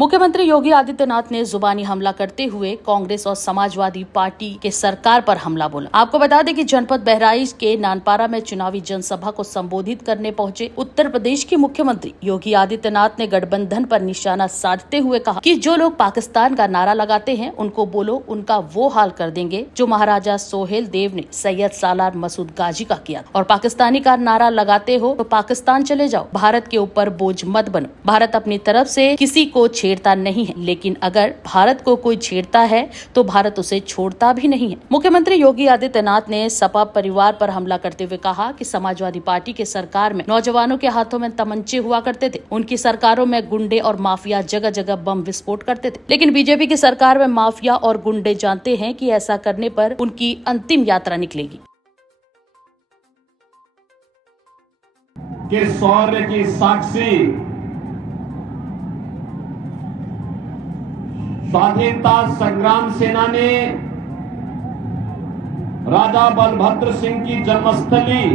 मुख्यमंत्री योगी आदित्यनाथ ने जुबानी हमला करते हुए कांग्रेस और समाजवादी पार्टी के सरकार पर हमला बोला। आपको बता दें कि जनपद बहराइच के नानपारा में चुनावी जनसभा को संबोधित करने पहुंचे उत्तर प्रदेश के मुख्यमंत्री योगी आदित्यनाथ ने गठबंधन पर निशाना साधते हुए कहा कि जो लोग पाकिस्तान का नारा लगाते हैं उनको बोलो उनका वो हाल कर देंगे जो महाराजा सोहेल देव ने सैयद सालार मसूद गाजी का किया। और पाकिस्तानी का नारा लगाते हो तो पाकिस्तान चले जाओ, भारत के ऊपर बोझ मत बनो। भारत अपनी तरफ से किसी को छेड़ता नहीं है, लेकिन अगर भारत को कोई छेड़ता है तो भारत उसे छोड़ता भी नहीं है। मुख्यमंत्री योगी आदित्यनाथ ने सपा परिवार पर हमला करते हुए कहा कि समाजवादी पार्टी के सरकार में नौजवानों के हाथों में तमंचे हुआ करते थे, उनकी सरकारों में गुंडे और माफिया जगह जगह बम विस्फोट करते थे, लेकिन बीजेपी की सरकार में माफिया और गुंडे जानते हैं कि ऐसा करने पर उनकी अंतिम यात्रा निकलेगी। के शौर्य की साक्षी स्वाधीनता संग्राम सेनानी राजा बलभद्र सिंह की जन्मस्थली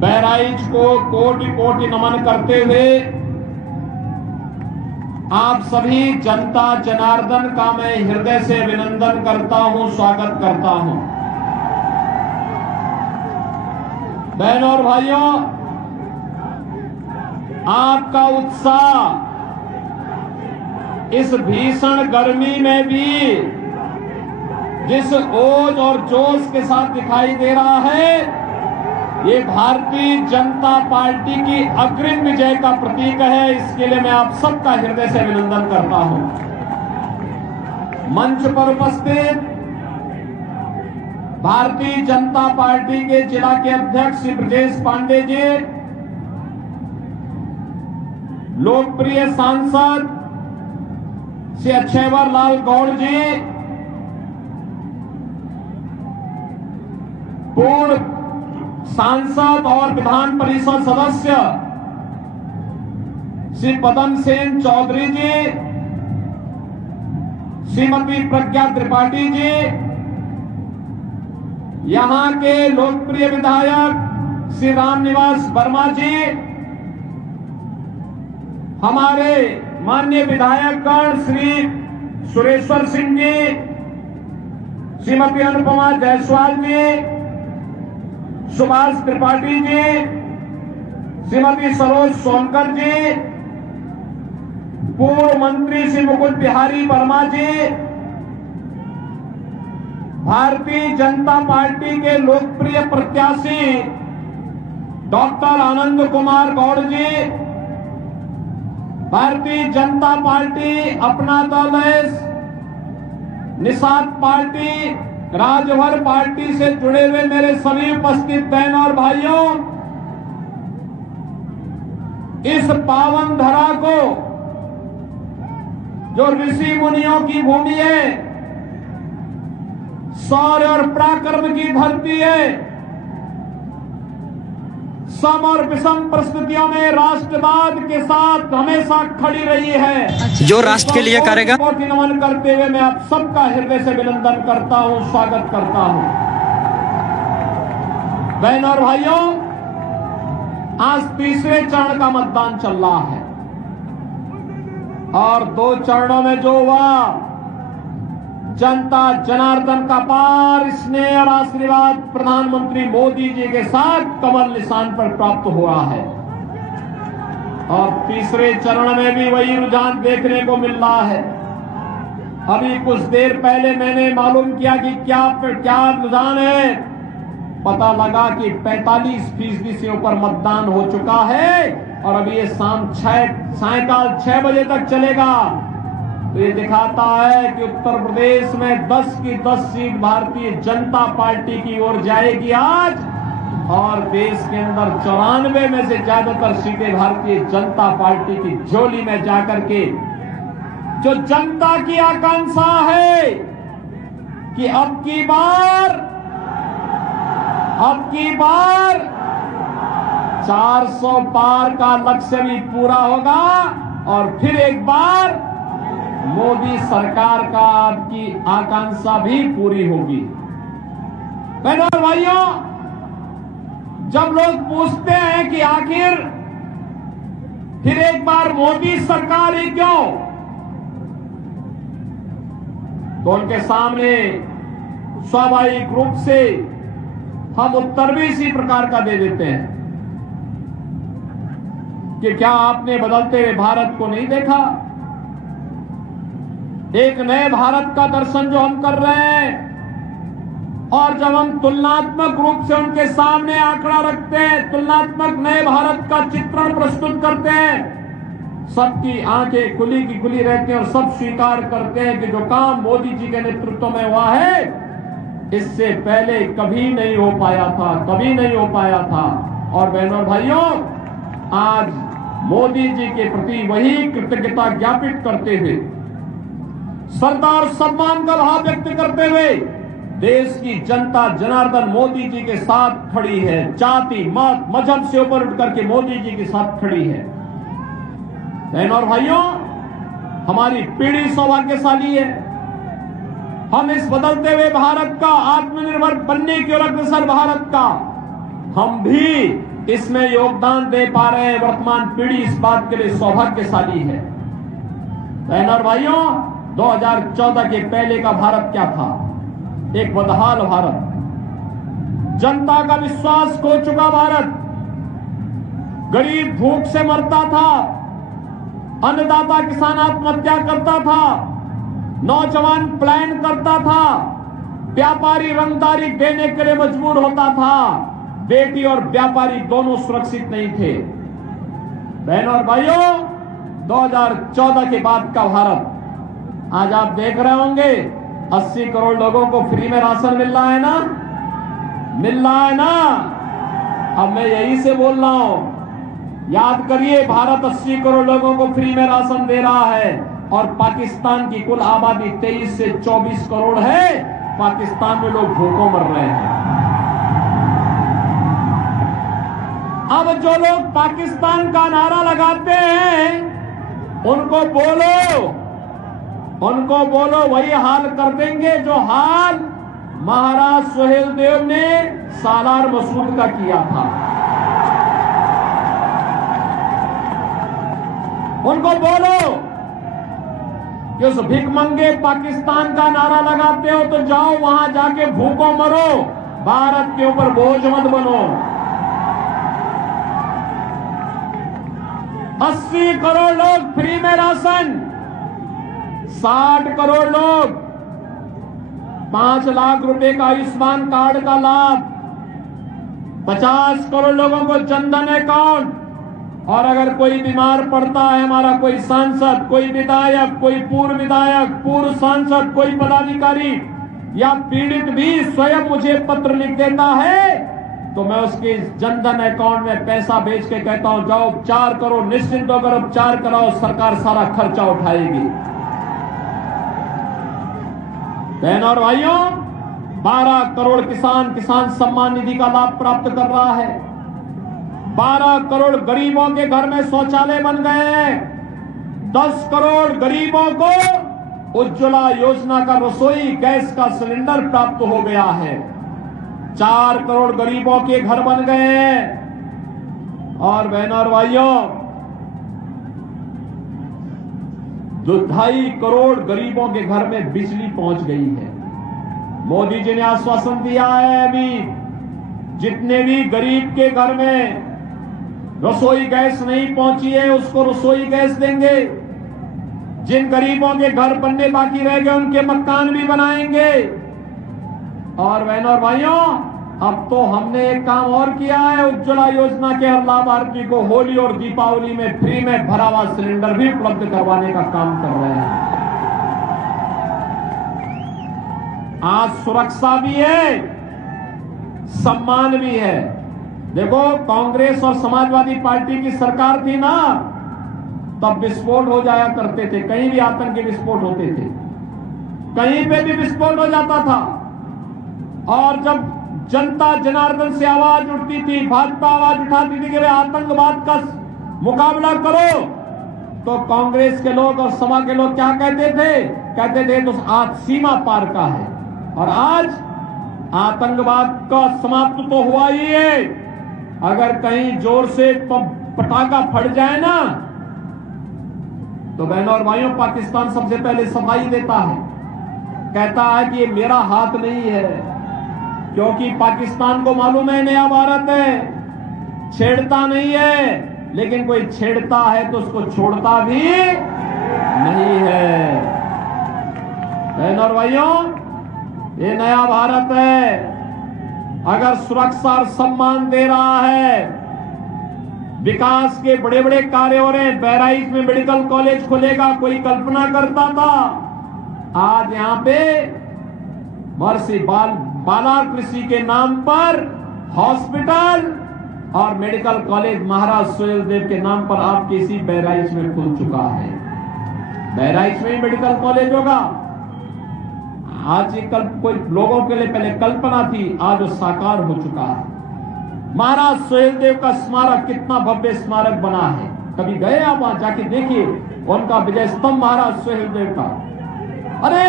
बहराइच को कोटि कोटि नमन करते हुए आप सभी जनता जनार्दन का मैं हृदय से अभिनंदन करता हूं, स्वागत करता हूं। बहनों और भाइयों, आपका उत्साह इस भीषण गर्मी में भी जिस ओज और जोश के साथ दिखाई दे रहा है, ये भारतीय जनता पार्टी की अग्रिम विजय का प्रतीक है। इसके लिए मैं आप सबका हृदय से अभिनंदन करता हूं। मंच पर उपस्थित भारतीय जनता पार्टी के जिला के अध्यक्ष श्री ब्रजेश पांडे जी, लोकप्रिय सांसद श्री अक्षयवर लाल गौड़ जी, पूर्व सांसद और विधान परिषद सदस्य श्री पदम सेन चौधरी जी, श्रीमती प्रज्ञा त्रिपाठी जी, यहां के लोकप्रिय विधायक श्री रामनिवास वर्मा जी, हमारे माननीय विधायकगण श्री सुरेश्वर सिंह जी, श्रीमती अनुपमा जायसवाल जी, सुभाष त्रिपाठी जी, श्रीमती सरोज सोनकर जी, पूर्व मंत्री श्री मुकुट बिहारी वर्मा जी, भारतीय जनता पार्टी के लोकप्रिय प्रत्याशी डॉक्टर आनंद कुमार गौड़ जी, भारतीय जनता पार्टी अपना दल है, निषाद पार्टी, राजभर पार्टी से जुड़े हुए मेरे सभी उपस्थित बहनों और भाइयों, इस पावन धरा को जो ऋषि मुनियों की भूमि है, शौर्य और पराक्रम की धरती है, सम और विषम परिस्थितियों में राष्ट्रवाद के साथ हमेशा खड़ी रही है, जो राष्ट्र के लिए करेगा। कोटि नमन करते हुए मैं आप सबका हृदय से अभिनंदन करता हूं, स्वागत करता हूं। बहनों और भाइयों, आज तीसरे चरण का मतदान चल रहा है और 2 चरणों में जो हुआ, जनता जनार्दन का पार स्नेह और आशीर्वाद प्रधानमंत्री मोदी जी के साथ कमल निशान पर प्राप्त हुआ है और तीसरे चरण में भी वही रुझान देखने को मिल रहा है। अभी कुछ देर पहले मैंने मालूम किया कि क्या रुझान है, पता लगा कि 45% से ऊपर मतदान हो चुका है और अभी ये सायंकाल 6 बजे तक चलेगा। तो ये दिखाता है कि उत्तर प्रदेश में 10 की 10 सीट भारतीय जनता पार्टी की ओर जाएगी आज, और देश के अंदर 94 में से ज्यादातर सीटें भारतीय जनता पार्टी की झोली में जाकर के जो जनता की आकांक्षा है कि अब की बार 400 पार का लक्ष्य भी पूरा होगा और फिर एक बार मोदी सरकार का की आकांक्षा भी पूरी होगी। बहनों और भाइयों, जब लोग पूछते हैं कि आखिर फिर एक बार मोदी सरकार ही क्यों? तो उनके सामने स्वाभाविक रूप से हम उत्तर भी इसी प्रकार का दे देते हैं कि क्या आपने बदलते हुए भारत को नहीं देखा? एक नए भारत का दर्शन जो हम कर रहे हैं, और जब हम तुलनात्मक रूप से उनके सामने आंकड़ा रखते हैं, तुलनात्मक नए भारत का चित्रण प्रस्तुत करते हैं, सबकी आंखें खुली की खुली रहती हैं और सब स्वीकार करते हैं कि जो काम मोदी जी के नेतृत्व में हुआ है, इससे पहले कभी नहीं हो पाया था, कभी नहीं हो पाया था। और बहनों और भाइयों, आज मोदी जी के प्रति वही कृतज्ञता ज्ञापित करते हुए, श्रद्धा और सम्मान का भाव व्यक्त करते हुए देश की जनता जनार्दन मोदी जी के साथ खड़ी है। जाति मत मजहब से ऊपर उठकर के मोदी जी के साथ खड़ी है। बहनों और भाइयों, हमारी पीढ़ी सौभाग्यशाली है। हम इस बदलते हुए भारत का, आत्मनिर्भर बनने की ओर अग्रसर भारत का, हम भी इसमें योगदान दे पा रहे हैं। वर्तमान पीढ़ी इस बात के लिए सौभाग्यशाली है। बहनों और भाइयों, 2014 के पहले का भारत क्या था? एक बदहाल भारत, जनता का विश्वास खो चुका भारत, गरीब भूख से मरता था, अन्नदाता किसान आत्महत्या करता था, नौजवान पलायन करता था, व्यापारी रंगदारी देने के लिए मजबूर होता था, बेटी और व्यापारी दोनों सुरक्षित नहीं थे। बहनों और भाइयों, 2014 के बाद का भारत, आज आप देख रहे होंगे 80 करोड़ लोगों को फ्री में राशन मिल रहा है ना, मिल रहा है ना। अब मैं यही से बोल रहा हूं, याद करिए, भारत 80 करोड़ लोगों को फ्री में राशन दे रहा है और पाकिस्तान की कुल आबादी 23 से 24 करोड़ है। पाकिस्तान में लोग भूखों मर रहे हैं। अब जो लोग पाकिस्तान का नारा लगाते हैं, उनको बोलो वही हाल कर देंगे जो हाल महाराज सुहेल देव ने सालार मसूद का किया था। उनको बोलो कि उस भिखमंगे पाकिस्तान का नारा लगाते हो तो जाओ वहां जाके भूखों मरो, भारत के ऊपर बोझ मत बनो। 80 करोड़ लोग फ्री में राशन, 60 करोड़ लोग 5 लाख रुपए का आयुष्मान कार्ड का लाभ, 50 करोड़ लोगों को जनधन अकाउंट, और अगर कोई बीमार पड़ता है, हमारा कोई सांसद, कोई विधायक, कोई पूर्व विधायक, पूर्व सांसद, कोई पदाधिकारी या पीड़ित भी स्वयं मुझे पत्र लिख देता है, तो मैं उसके जनधन अकाउंट में पैसा भेज के कहता हूं जाओ उपचार करो, निश्चिंत होकर उपचार कराओ, सरकार सारा खर्चा उठाएगी। बहनों और भाइयों, 12 करोड़ किसान सम्मान निधि का लाभ प्राप्त कर रहा है। 12 करोड़ गरीबों के घर में शौचालय बन गए हैं। 10 करोड़ गरीबों को उज्ज्वला योजना का रसोई गैस का सिलेंडर प्राप्त हो गया है। 4 करोड़ गरीबों के घर बन गए हैं। और बहनों और भाइयों, 2.5 करोड़ गरीबों के घर में बिजली पहुंच गई है। मोदी जी ने आश्वासन दिया है, अभी जितने भी गरीब के घर में रसोई गैस नहीं पहुंची है उसको रसोई गैस देंगे। जिन गरीबों के घर बनने बाकी रह गए उनके मकान भी बनाएंगे। और बहनों और भाइयों, अब तो हमने एक काम और किया है, उज्ज्वला योजना के हर लाभार्थी को होली और दीपावली में फ्री में भरा हुआ सिलेंडर भी उपलब्ध करवाने का काम कर रहे हैं। आज सुरक्षा भी है, सम्मान भी है। देखो, कांग्रेस और समाजवादी पार्टी की सरकार थी ना, तब विस्फोट हो जाया करते थे, कहीं भी आतंकी विस्फोट होते थे, कहीं पे भी विस्फोट हो जाता था। और जब जनता जनार्दन से आवाज उठती थी, भाजपा आवाज उठाती थी कि आतंकवाद का मुकाबला करो, तो कांग्रेस के लोग और सपा के लोग क्या कहते थे तो आज सीमा पार का है। और आज आतंकवाद का समाप्त तो हुआ ही है। अगर कहीं जोर से पटाखा फट जाए ना तो बहनों और भाइयों, पाकिस्तान सबसे पहले सफाई देता है, कहता है कि ये मेरा हाथ नहीं है, क्योंकि पाकिस्तान को मालूम है नया भारत है, छेड़ता नहीं है, लेकिन कोई छेड़ता है तो उसको छोड़ता भी नहीं है। बहनों और भाइयों, ये नया भारत है, अगर सुरक्षा और सम्मान दे रहा है, विकास के बड़े बड़े कार्य हो रहे हैं, बहराइच में मेडिकल कॉलेज खुलेगा, कोई कल्पना करता था? आज यहां पे महर्षि बालार कृषि के नाम पर हॉस्पिटल और मेडिकल कॉलेज महाराज सुहेलदेव के नाम पर आपके इसी बहराइच में खुल चुका है। बहराइच में ही मेडिकल कॉलेज होगा। आज ये कोई लोगों के लिए पहले कल्पना थी, आज वो साकार हो चुका है। महाराज सुहेलदेव का स्मारक कितना भव्य स्मारक बना है, कभी गए आप वहां जाके देखिए उनका विजय स्तंभ महाराज सुहेलदेव का। अरे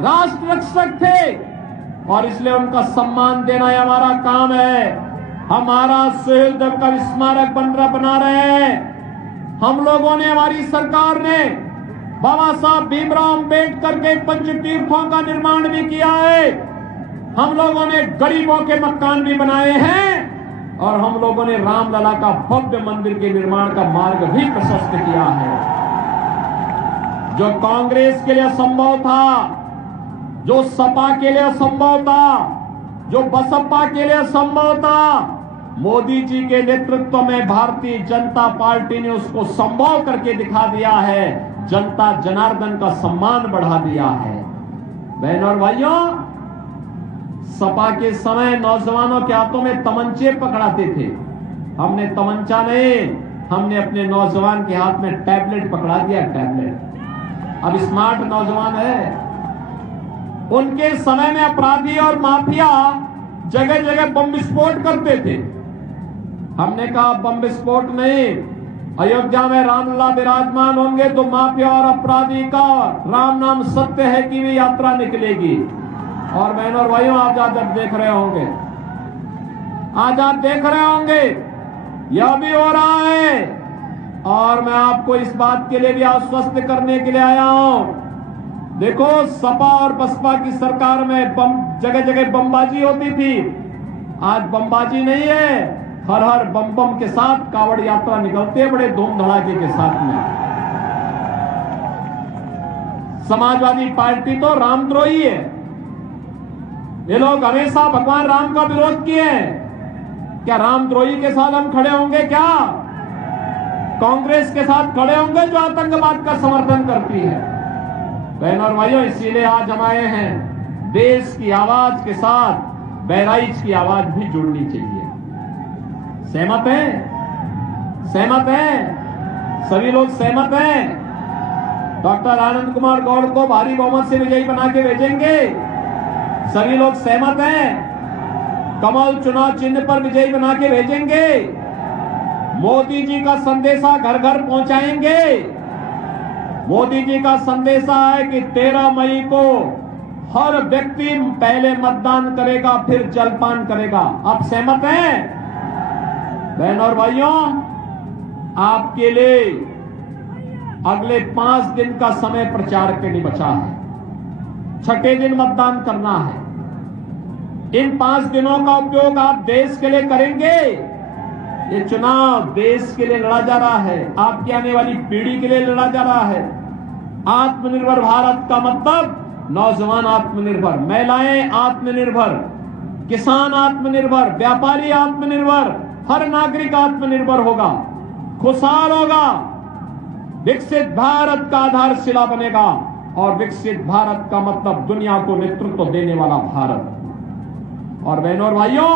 राष्ट्र रक्षक थे और इसलिए उनका सम्मान देना ही हमारा काम है। हम महाराज सुहेलदेव का स्मारक बना रहे हैं। हम लोगों ने, हमारी सरकार ने बाबा साहब भीमराव अंबेडकर के पंचतीर्थों का निर्माण भी किया है। हम लोगों ने गरीबों के मकान भी बनाए हैं और हम लोगों ने रामलला का भव्य मंदिर के निर्माण का मार्ग भी प्रशस्त किया है। जो कांग्रेस के लिए असंभव था, जो सपा के लिए असंभव था, जो बसपा के लिए असंभव था, मोदी जी के नेतृत्व में भारतीय जनता पार्टी ने उसको संभव करके दिखा दिया है। जनता जनार्दन का सम्मान बढ़ा दिया है। बहनों और भाइयों, सपा के समय नौजवानों के हाथों में तमंचे पकड़ाते थे, हमने तमंचा नहीं, हमने अपने नौजवान के हाथ में टैबलेट पकड़ा दिया। टैबलेट अब स्मार्ट नौजवान है। उनके समय में अपराधी और माफिया जगह जगह बम विस्फोट करते थे। हमने कहा बम विस्फोट नहीं, अयोध्या में रामलला विराजमान होंगे तो माफिया और अपराधी का राम नाम सत्य है की भी यात्रा निकलेगी। और बहनों और भाइयों, आज आप देख रहे होंगे, आज आप देख रहे होंगे यह भी हो रहा है। और मैं आपको इस बात के लिए भी आश्वस्त करने के लिए आया हूं। देखो, सपा और बसपा की सरकार में जगह जगह बमबाजी होती थी, आज बमबाजी नहीं है। हर हर बम बम के साथ कावड़ यात्रा निकलते हैं, बड़े धूम धड़ाके के साथ में। समाजवादी पार्टी तो रामद्रोही है। ये लोग हमेशा भगवान राम का विरोध किए हैं। क्या रामद्रोही के साथ हम खड़े होंगे? क्या कांग्रेस के साथ खड़े होंगे जो आतंकवाद का समर्थन करती है? बहनों और भाइयों, इसीलिए आज हम आए हैं। देश की आवाज के साथ बहराइच की आवाज भी जुड़नी चाहिए। सहमत हैं? सहमत हैं? सभी लोग सहमत हैं? डॉक्टर आनंद कुमार गौड़ को भारी बहुमत से विजयी बना के भेजेंगे। सभी लोग सहमत हैं? कमल चुनाव चिन्ह पर विजयी बना के भेजेंगे। मोदी जी का संदेशा घर घर पहुंचाएंगे। मोदी जी का संदेशा है कि 13 मई को हर व्यक्ति पहले मतदान करेगा, फिर जलपान करेगा। आप सहमत हैं? बहनों और भाइयों, आपके लिए अगले 5 दिन का समय प्रचार के लिए बचा है। छठे दिन मतदान करना है। इन 5 दिनों का उपयोग आप देश के लिए करेंगे। ये चुनाव देश के लिए लड़ा जा रहा है, आपकी आने वाली पीढ़ी के लिए लड़ा जा रहा है। आत्मनिर्भर भारत का मतलब नौजवान आत्मनिर्भर, महिलाएं आत्मनिर्भर, किसान आत्मनिर्भर, व्यापारी आत्मनिर्भर, हर नागरिक आत्मनिर्भर होगा, खुशहाल होगा, विकसित भारत का आधारशिला बनेगा। और विकसित भारत का मतलब दुनिया को नेतृत्व देने वाला भारत। और बहनों और भाइयों,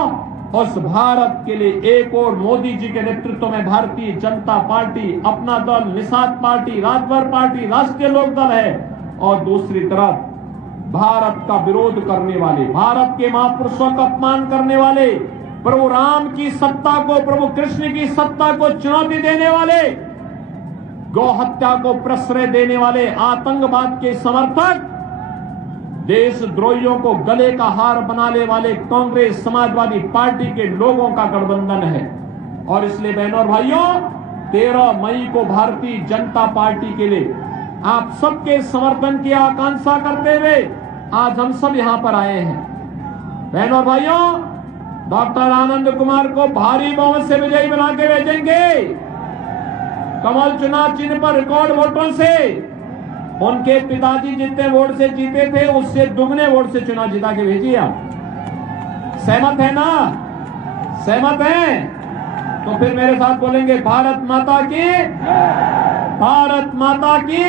उस भारत के लिए एक और मोदी जी के नेतृत्व में भारतीय जनता पार्टी, अपना दल, निषाद पार्टी, राजभर पार्टी, राष्ट्रीय लोक दल है। और दूसरी तरफ भारत का विरोध करने वाले, भारत के महापुरुषों का अपमान करने वाले, प्रभु राम की सत्ता को, प्रभु कृष्ण की सत्ता को चुनौती देने वाले, गौ हत्या को प्रश्रय देने वाले, आतंकवाद के समर्थक, देशद्रोहियों को गले का हार बनाने वाले कांग्रेस समाजवादी पार्टी के लोगों का गठबंधन है। और इसलिए बहनों और भाइयों, 13 मई को भारतीय जनता पार्टी के लिए आप सबके समर्थन की आकांक्षा करते हुए आज हम सब यहां पर आए हैं। बहनों और भाइयों, डॉक्टर आनंद कुमार को भारी बहुमत से विजयी बना के भेजेंगे। कमल चुनाव चिन्ह पर रिकॉर्ड वोटों से, उनके पिताजी जितने वोट से जीते थे उससे दुगने वोट से चुनाव जिता के भेजिए। आप सहमत है ना? सहमत है? तो फिर मेरे साथ बोलेंगे भारत माता की, भारत माता की।